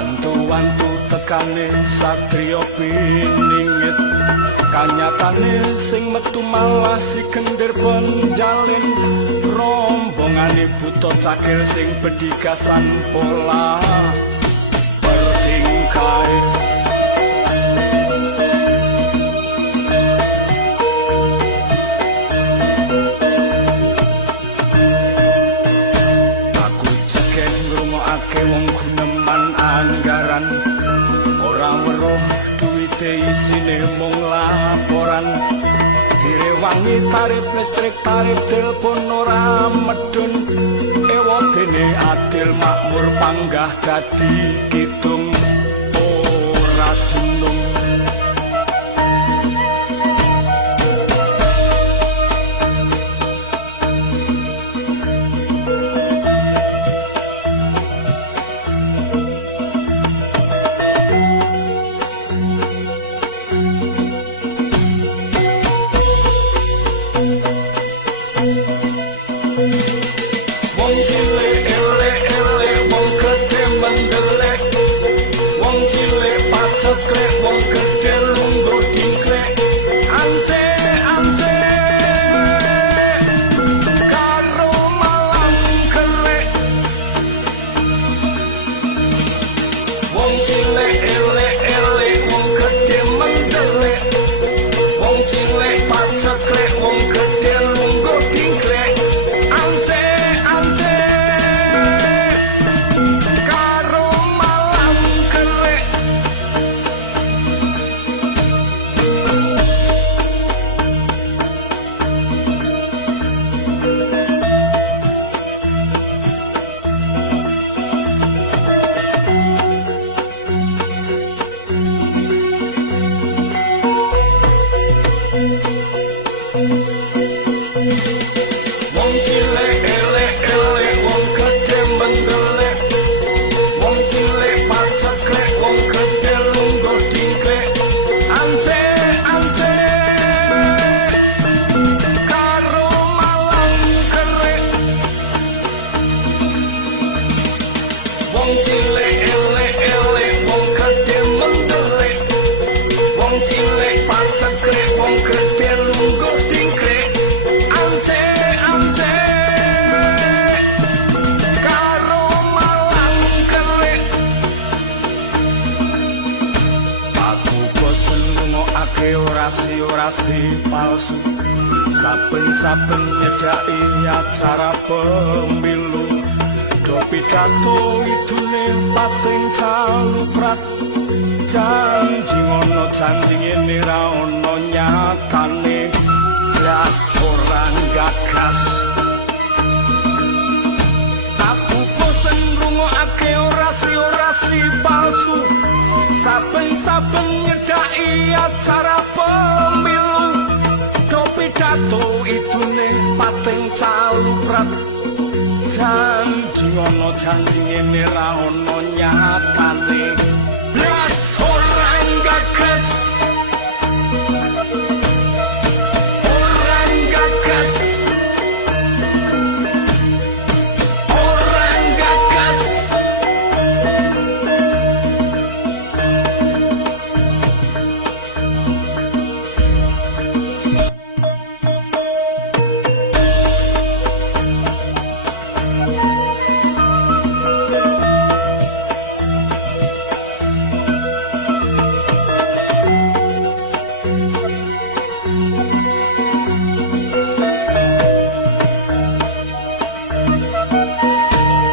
Wantu-wantu tekane satriya piningit kanyatane sing metu malah si kendir penjalin rombongane buta cakil sing bedigasan pola bertingkai aku cekeh ngrungokake wong guneman anggaran ora weruh duwite isine mung laporan direwangi tarif listrik tarif telepon ora medun ewa dene adil makmur panggah dadi kidung ora dunung orasi palsu saben-saben nyedaki acara pemilu do pidato idune pating caluprat janji ngono janji ngene ra ono nyatane blas orang gagas aku bosen ngrungokake orasi palsu saben-saben nyedaki acara pemilu do pidato idune pating caluprat janji ngono janji ngene ra ono nyatane blas orang gagas